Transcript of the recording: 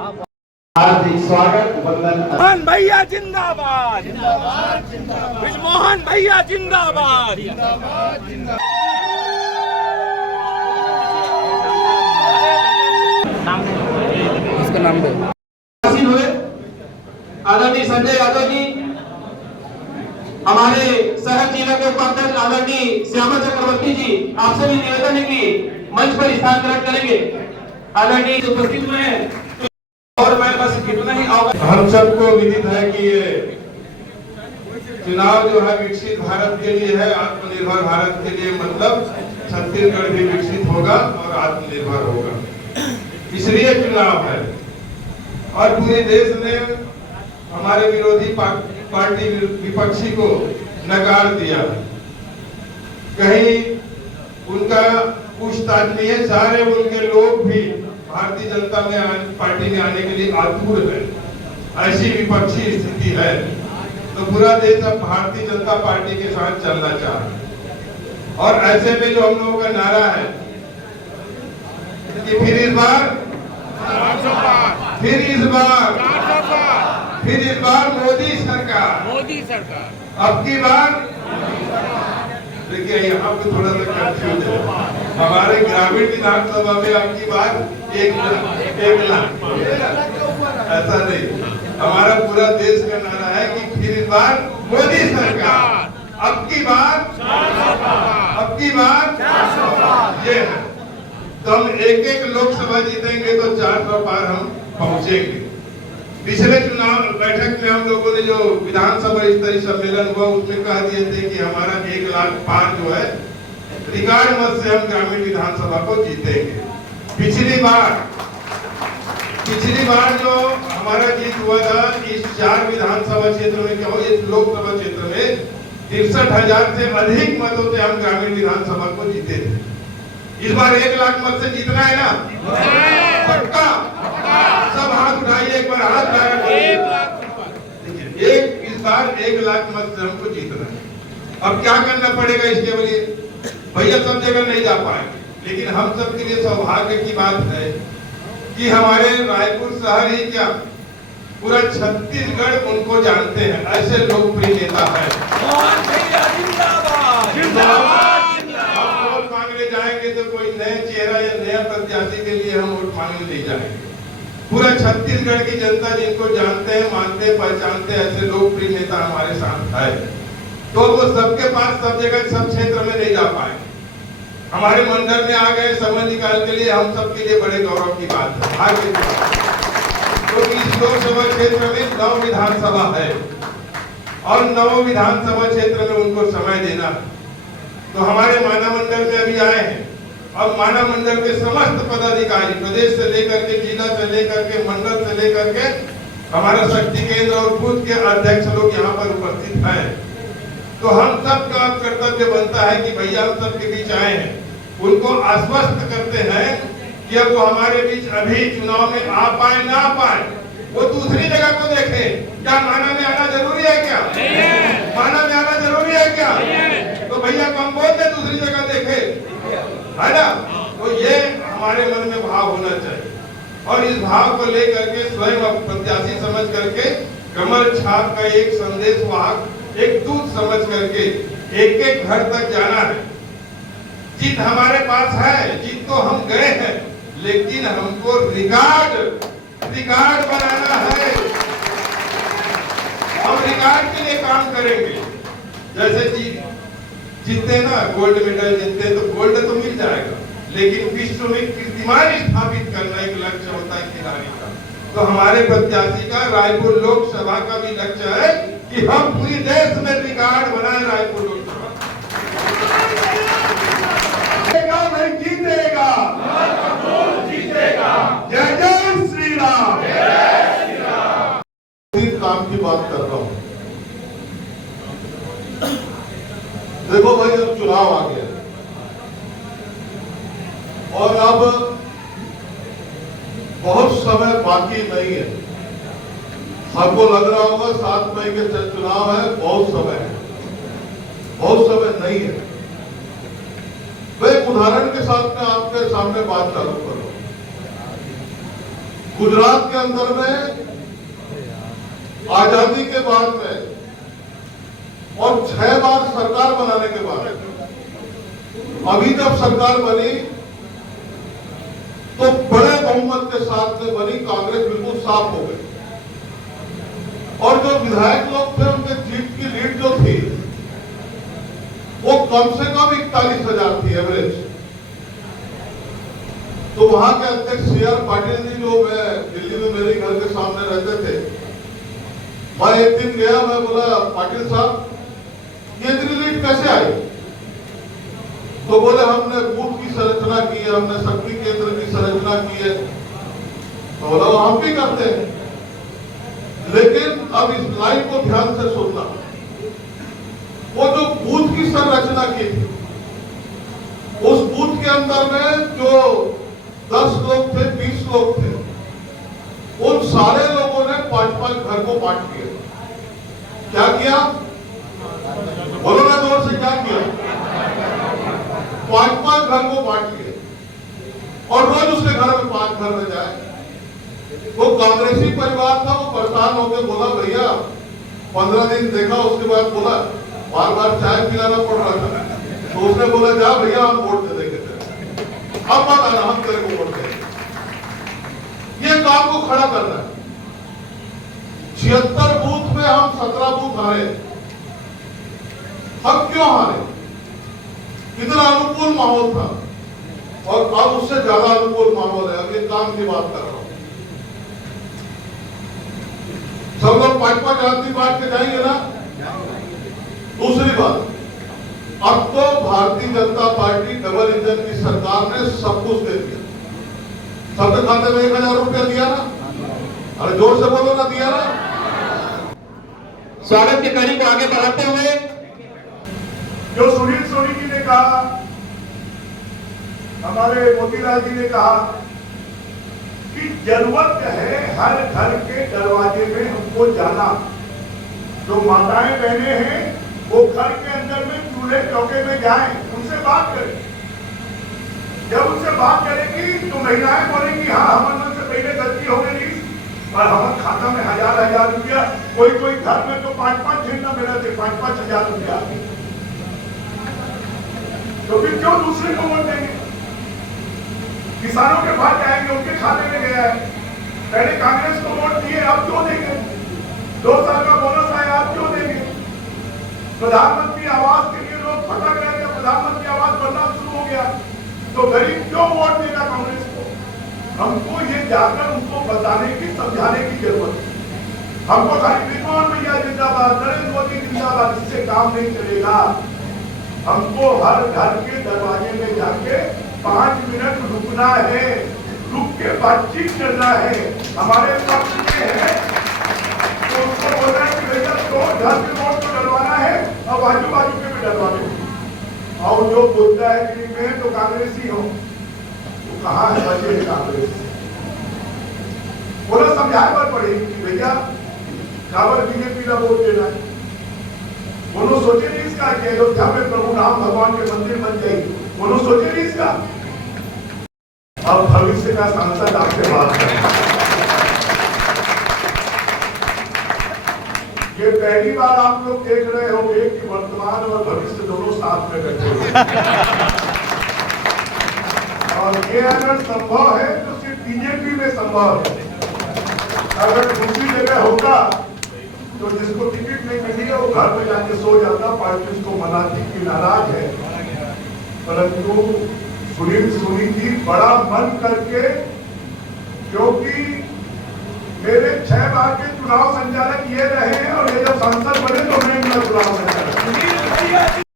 हार्दिक स्वागत वंदन। मोहन भैया जिंदाबाद, ब्रिजमोहन भैया जिंदाबाद। इसका नाम दो। आदरणीय संजय यादव जी, हमारे शहर जिला के उपाध्यक्ष आदरणीय श्यामा चक्रवर्ती जी, आपसे भी निवेदन है कि मंच पर स्थान ग्रहण करेंगे। आदरणीय उपस्थित हुए हैं और मैं बस इतना ही हम सबको विदित है कि ये चुनाव जो है विकसित भारत के लिए है, आत्मनिर्भर भारत के लिए, मतलब छत्तीसगढ़ भी विकसित होगा और आत्मनिर्भर होगा, इसलिए चुनाव है। और पूरे देश ने हमारे विरोधी पार्टी विपक्षी को नकार दिया, कहीं उनका पूछताछ नहीं है। सारे उनके लोग भी भारतीय जनता पार्टी में आने के लिए आतुर है, ऐसी विपक्षी स्थिति है। तो पूरा देश अब भारतीय जनता पार्टी के साथ चलना चाह रहा है। और ऐसे में जो हम लोगों का नारा है कि फिर इस बार मोदी सरकार, अब की बार। देखिए यहाँ पे थोड़ा सा कंफ्यूज है, हमारे ग्रामीण विधानसभा में अब की बार 1 लाख ऐसा नहीं, हमारा पूरा देश का नारा है कि फिर इस बार मोदी सरकार, अब की बार ये है। तो हम एक लोकसभा जीतेंगे तो 400 पार हम पहुंचेंगे। पिछले चुनाव बैठक में हम लोगों ने जो विधानसभा स्तरीय सम्मेलन हुआ उसमें कह दिए थे कि हमारा 1 लाख पार जो है रिकॉर्ड मत से हम ग्रामीण विधानसभा को जीतेंगे। पिछली बार जो हमारा जीत हुआ था इस 4 विधानसभा क्षेत्र में, क्या हो इस लोकसभा क्षेत्र में 63,000 से अधिक मतों से हम ग्रामीण विधानसभा को जीते थे। इस बार 1 लाख मत से जीतना है ना, पक्का? सब हाथ उठाइए, एक बार हाथ देखिए, इस बार 1 लाख मत से हमको जीतना है। अब क्या करना पड़ेगा इसके लिए? भैया सब जगह नहीं जा पाए, लेकिन हम सब के लिए सौभाग्य की बात है कि हमारे रायपुर शहर ही क्या पूरा छत्तीसगढ़ उनको जानते हैं, ऐसे लोकप्रिय नेता है। हम वोट मांगने जाएंगे तो कोई नए चेहरा या नया प्रत्याशी के लिए हम वोट मांगने नहीं जाएंगे। पूरा छत्तीसगढ़ की जनता जिनको जानते हैं, मानते हैं, पहचानते हैं, ऐसे लोकप्रिय नेता हमारे साथ है। तो वो सबके पास सब जगह सब क्षेत्र में नहीं जा पाए, हमारे मंडल में आ गए, समय निकाल के लिए हम सबके लिए बड़े गौरव की बात है। आगे तो इस लोकसभा क्षेत्र में 9 विधानसभा है और 9 विधानसभा क्षेत्र में उनको समय देना है। तो हमारे माना मंडल में अभी आए हैं, अब माना मंडल के समस्त पदाधिकारी प्रदेश से लेकर के, जिला से लेकर के, मंडल से लेकर के, हमारा शक्ति केंद्र और बूथ के अध्यक्ष लोग यहाँ पर उपस्थित हैं। तो हम सबका कर्तव्य बनता है कि भैया हम सबके बीच आए हैं, उनको आश्वस्त करते हैं कि अब वो हमारे बीच अभी चुनाव में आ पाए ना पाए, वो दूसरी जगह को देखें। क्या माना में आना जरूरी है? क्या माना में आना जरूरी है? क्या तो भैया कम बोलते दूसरी जगह देखे, है ना? तो ये हमारे मन में भाव होना चाहिए और इस भाव को लेकर के स्वयं प्रत्याशी समझ करके, कमल छाप का एक संदेश वाहक, एक दूत समझ करके एक घर तक जाना है। जीत हमारे पास है, जीत तो हम गए हैं, लेकिन हमको रिकॉर्ड बनाना है। हम रिकॉर्ड के लिए काम करेंगे। जैसे जीतते ना, गोल्ड मेडल जीतते तो गोल्ड तो मिल जाएगा, लेकिन विश्व में कीर्तिमान स्थापित करना एक लक्ष्य होता है खिलाड़ी का। तो हमारे प्रत्याशी का रायपुर लोकसभा का भी लक्ष्य है कि हम पूरी देश में रिकॉर्ड बनाए। रायपुर लोकसभा नहीं जीतेगा, जय जय श्री राम। काम की बात कर रहा हूँ। देखो भाई, अब चुनाव आ गया और अब बहुत समय बाकी नहीं है। सबको लग रहा होगा 7 मई के चुनाव है, बहुत समय है, बहुत समय नहीं है। तो एक उदाहरण के साथ मैं आपके सामने बात चालू कर रहा हूं। गुजरात के अंदर में आजादी के बाद में और 6 बार सरकार बनाने के बाद अभी जब सरकार बनी तो बड़े बहुमत के साथ में बनी, कांग्रेस बिल्कुल साफ हो गई और जो विधायक लोग थे उनके जीत की लीड जो थी वो कम से कम 41,000 थी एवरेज। तो वहां के अध्यक्ष CR पाटिल जी, जो मैं दिल्ली में मेरे घर के सामने रहते थे, मैं एक दिन गया, मैं बोला पाटिल साहब ये इतनी लीड कैसे आई? तो बोले हमने बूथ की संरचना की है, हमने शक्ति केंद्र की संरचना की है। तो बोला वो हम भी करते हैं, लेकिन अब इस लाइन को ध्यान से सुनना। वो जो बूथ की संरचना की थी, उस बूथ के अंदर में जो 10 लोग थे, 20 लोग थे, उन सारे लोगों ने 5-5 घर को बांट दिया। क्या किया? बोलो ना जोर से, क्या किया? 5-5 घर को बांट दिए और रोज उसके घर में 5 घर में जाए। वो कांग्रेसी परिवार था, वो परेशान होकर बोला भैया 15 दिन देखा, उसके बाद बोला बार बार चाय पिलाना पड़ रहा था। तो उसने बोला जा भैया हम वोट दे देंगे, अब मत आना, हम तेरे को वोट देंगे। ये काम को खड़ा करना है। 76 बूथ में हम 17 बूथ हारे। हम क्यों हारे? कितना अनुकूल माहौल था और अब उससे ज्यादा अनुकूल माहौल है। अब ये काम की बात कर रहा हूं। सब लोग 5-5 आदमी बांट के जाएंगे ना। दूसरी बात, अब तो Bharatiya Janata party double engine की सरकार ने सब कुछ दे दिया। सबके खाते में 1,000 रुपया दिया ना? अरे जोर से बोलो ना, दिया ना? स्वागत की कड़ी को आगे बढ़ाते हुए जो सुनील सोनी जी ने कहा, हमारे मोतीलाल जी ने कहा कि जरूरत है हर घर के दरवाजे में हमको जाना। जो माताएं बहनें हैं वो घर के अंदर में चूल्हे चौके में जाएं, उनसे बात करें। जब उनसे बात करेगी तो महिलाएं बोलेंगी हाँ हमारे से पहले गलती हो गई और हमारे खाता में 1,000 रुपया, कोई घर में तो 5-5 झंडा मेरा थे, 5-5 हजार रुपया। तो फिर क्यों दूसरे को वोट देंगे? किसानों के पास जाएंगे, उनके खाते में गया है। पहले कांग्रेस को वोट दिए, अब क्यों देंगे? 2 साल का बोनस आया, अब क्यों देंगे? प्रधानमंत्री आवास के लिए लोग फटक रहे थे, प्रधानमंत्री आवास बनना शुरू हो गया, तो गरीब क्यों वोट देगा कांग्रेस को? हमको ये जाकर उनको बताने की, समझाने की जरूरत है। हमको खाली त्रिकोण भैया जिंदाबाद, नरेंद्र मोदी जिंदाबाद, इससे काम नहीं चलेगा। हमको हर घर के दरवाजे में जाके 5 मिनट रुकना है, रुक के बातचीत करना है। हमारे पक्ष में है तो उसको बोलना है कि भैया तो घर के वोट तो डलवाना है और बाजू बाजू के भी डलवाने। और जो बोलता है कि मैं तो कांग्रेसी हूँ, तो कहाँ है बचे कांग्रेस? बोला समझाए पर पड़ेगी कि भैया काबर बीजेपी का वोट देना है। उन्होंने सोचे नहीं इसका कि अयोध्या में प्रभु राम भगवान के मंदिर बन जाएगी, उन्होंने सोचे नहीं इसका। अब भविष्य का सांसद आपसे बात करें। ये पहली बार आप लोग देख रहे होंगे कि वर्तमान और भविष्य दोनों साथ में बैठे हुए। और ये अगर संभव है तो सिर्फ बीजेपी में संभव है। अगर दूसरी जगह होगा तो जिसको टिकट नहीं मिली है वो घर में जाके सो जाता, पार्टी उसको मनाती कि नाराज है। परंतु सुनील सोनी जी बड़ा मन करके, क्योंकि मेरे 6 बार के चुनाव संचालक ये रहे हैं और ये जब सांसद बने तो मैं इनका चुनाव संचालक